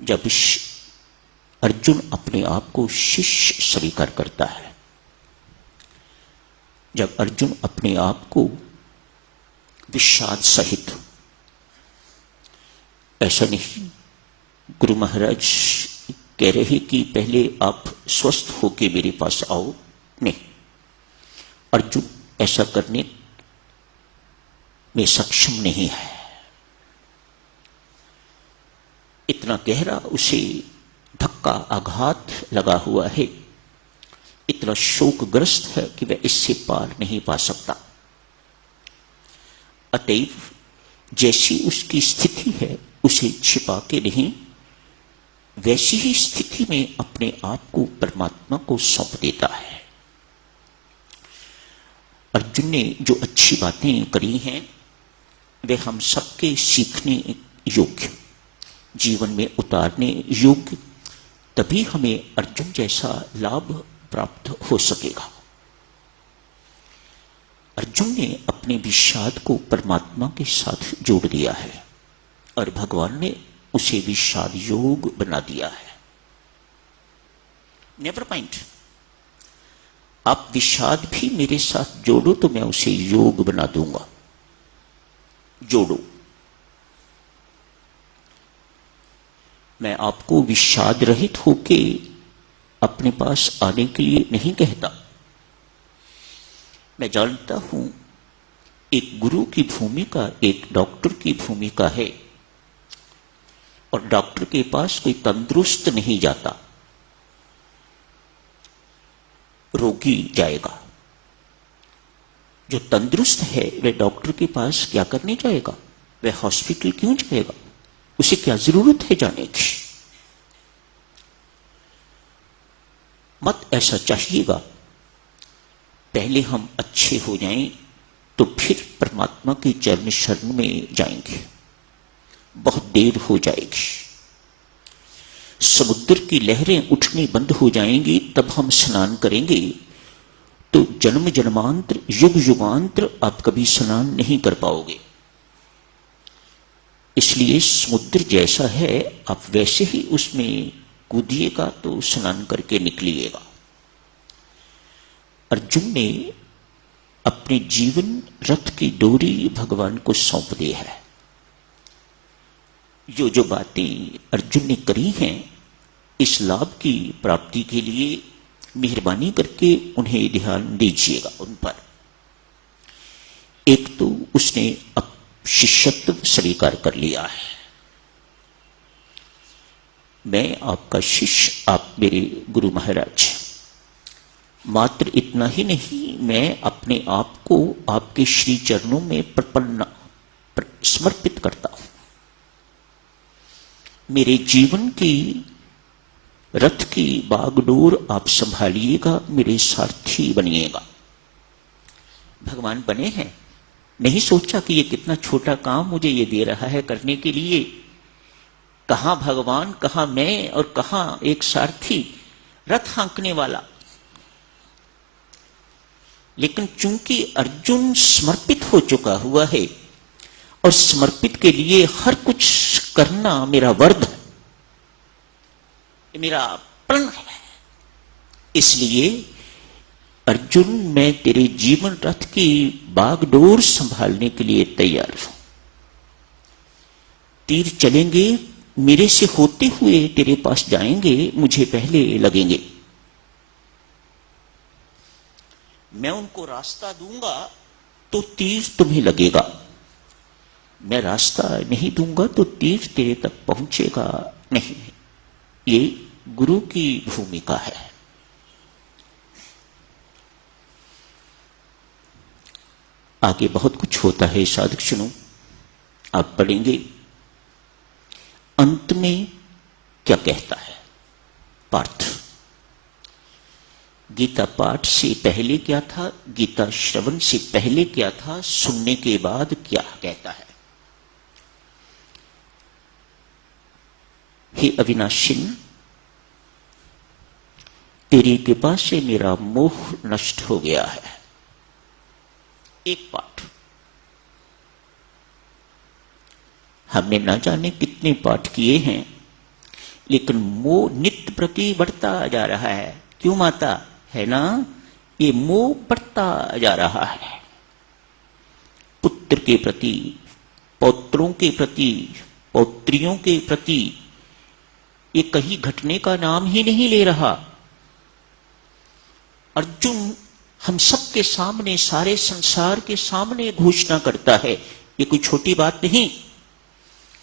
जब अर्जुन अपने आप को शिष्य स्वीकार करता है, जब अर्जुन अपने आप को विषाद सहित, ऐसा नहीं गुरु महाराज कह रहे कि पहले आप स्वस्थ होके मेरे पास आओ, नहीं, अर्जुन ऐसा करने में सक्षम नहीं है। इतना गहरा उसे धक्का आघात लगा हुआ है, इतना शोकग्रस्त है कि वह इससे पार नहीं पा सकता। अतएव जैसी उसकी स्थिति है उसे छिपा के नहीं, वैसी ही स्थिति में अपने आप को परमात्मा को सौंप देता है। अर्जुन ने जो अच्छी बातें करी हैं वे हम सबके सीखने योग्य, जीवन में उतारने योग्य, तभी हमें अर्जुन जैसा लाभ प्राप्त हो सकेगा। अर्जुन ने अपने विषाद को परमात्मा के साथ जोड़ दिया है और भगवान ने उसे विषाद योग बना दिया है। नेवर माइंड, आप विषाद भी मेरे साथ जोड़ो तो मैं उसे योग बना दूंगा। जोड़ो, मैं आपको विषाद रहित होके अपने पास आने के लिए नहीं कहता। मैं जानता हूं एक गुरु की भूमिका, एक डॉक्टर की भूमिका है, और डॉक्टर के पास कोई तंदुरुस्त नहीं जाता, रोगी जाएगा। जो तंदुरुस्त है वह डॉक्टर के पास क्या करने जाएगा, वह हॉस्पिटल क्यों जाएगा, उसे क्या जरूरत है जाने की। मत ऐसा चाहिएगा, पहले हम अच्छे हो जाएं तो फिर परमात्मा की चरण शरण में जाएंगे। बहुत देर हो जाएगी, समुद्र की लहरें उठनी बंद हो जाएंगी, तब हम स्नान करेंगे तो जन्म जन्मांतर युग युगांतर आप कभी स्नान नहीं कर पाओगे। इसलिए समुद्र जैसा है आप वैसे ही उसमें कूदिएगा तो स्नान करके निकलिएगा। अर्जुन ने अपने जीवन रथ की डोरी भगवान को सौंप दी है। जो जो बातें अर्जुन ने करी हैं इस लाभ की प्राप्ति के लिए मेहरबानी करके उन्हें ध्यान दीजिएगा उन पर। एक तो उसने अब शिष्यत्व स्वीकार कर लिया है, मैं आपका शिष्य, आप मेरे गुरु महाराज। मात्र इतना ही नहीं, मैं अपने आप को आपके श्री चरणों में समर्पित करता हूं। मेरे जीवन की रथ की बागडोर आप संभालिएगा, मेरे सारथी बनिएगा। भगवान बने हैं, नहीं सोचा कि ये कितना छोटा काम मुझे ये दे रहा है करने के लिए। कहां भगवान, कहां मैं और कहां एक सारथी, रथ हाँकने वाला। लेकिन चूंकि अर्जुन समर्पित हो चुका हुआ है और समर्पित के लिए हर कुछ करना मेरा वर्ध है, मेरा प्रण है, इसलिए अर्जुन मैं तेरे जीवन रथ की बागडोर संभालने के लिए तैयार हूं। तीर चलेंगे, मेरे से होते हुए तेरे पास जाएंगे, मुझे पहले लगेंगे। मैं उनको रास्ता दूंगा तो तीर तुम्हें लगेगा, मैं रास्ता नहीं दूंगा तो तीर तेरे तक पहुंचेगा नहीं। ये गुरु की भूमिका है। आगे बहुत कुछ होता है, साधक सुनो, आप पढ़ेंगे अंत में क्या कहता है पार्थ। गीता पाठ से पहले क्या था, गीता श्रवण से पहले क्या था, सुनने के बाद क्या कहता है। हे अविनाशिन, तेरी कृपा से मेरा मोह नष्ट हो गया है। एक पाठ, हमने ना जाने कितने पाठ किए हैं, लेकिन मोह नित्य प्रति बढ़ता जा रहा है। क्यों माता? है ना, ये मोह बढ़ता जा रहा है। पुत्र के प्रति, पौत्रों के प्रति, पौत्रियों के प्रति ये कहीं घटने का नाम ही नहीं ले रहा। अर्जुन हम सबके सामने, सारे संसार के सामने घोषणा करता है, ये कोई छोटी बात नहीं।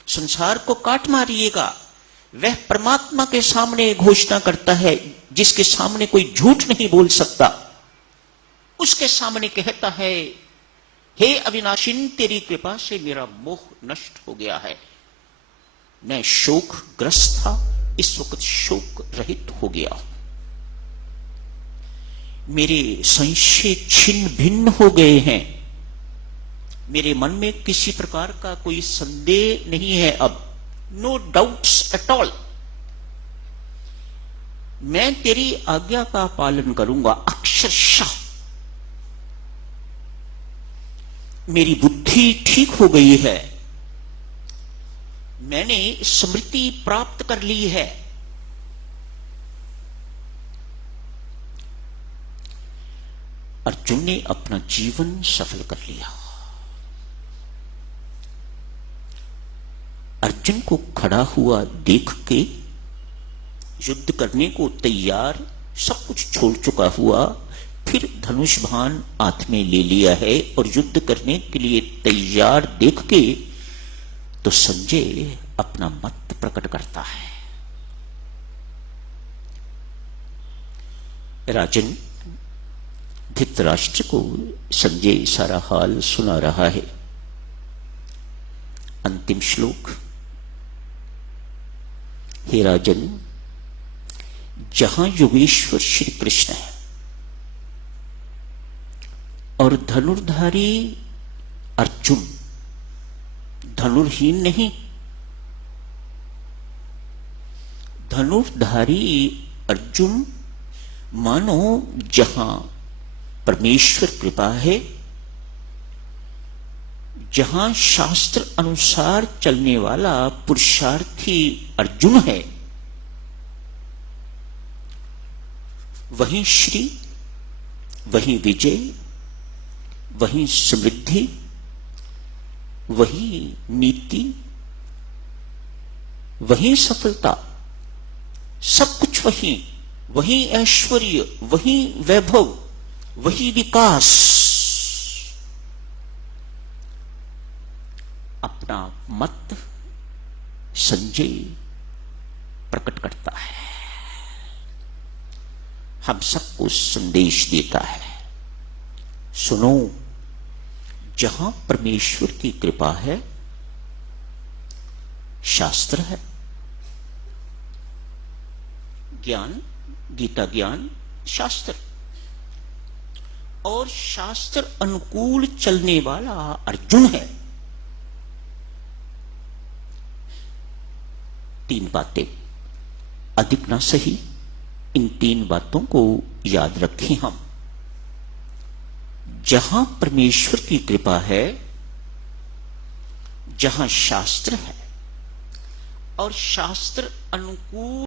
संसार को काट मारिएगा, वह परमात्मा के सामने घोषणा करता है, जिसके सामने कोई झूठ नहीं बोल सकता। उसके सामने कहता है, हे अविनाशिन, तेरी कृपा से मेरा मोह नष्ट हो गया है। मैं शोकग्रस्त था, इस वक्त शोक रहित हो गया। मेरे संशय छिन्न भिन्न हो गए हैं। मेरे मन में किसी प्रकार का कोई संदेह नहीं है अब। No doubts at all. मैं तेरी आज्ञा का पालन करूंगा अक्षरशः। मेरी बुद्धि ठीक हो गई है। मैंने स्मृति प्राप्त कर ली है। अर्जुन ने अपना जीवन सफल कर लिया। अर्जुन को खड़ा हुआ देख के, युद्ध करने को तैयार, सब कुछ छोड़ चुका हुआ, फिर धनुष बाण हाथ में ले लिया है और युद्ध करने के लिए तैयार देख के तो संजय अपना मत प्रकट करता है। राजन, धृतराष्ट्र को संजय सारा हाल सुना रहा है। अंतिम श्लोक, हे राजन, जहां योगेश्वर श्री कृष्ण है और धनुर्धारी अर्जुन धनुर्हीन नहीं, धनुर्धारी अर्जुन मानो जहां परमेश्वर कृपा है, जहां शास्त्र अनुसार चलने वाला पुरुषार्थी अर्जुन है, वहीं श्री, वहीं विजय, वहीं समृद्धि, वहीं नीति, वहीं सफलता, सब कुछ वहीं, वहीं ऐश्वर्य, वहीं वैभव, वही विकास। अपना मत संजय प्रकट करता है, हम सबको संदेश देता है। सुनो, जहां परमेश्वर की कृपा है, शास्त्र है, ज्ञान, गीता ज्ञान, शास्त्र, और शास्त्र अनुकूल चलने वाला अर्जुन है। तीन बातें, अधिक ना सही, इन तीन बातों को याद रखें हम। जहां परमेश्वर की कृपा है, जहां शास्त्र है और शास्त्र अनुकूल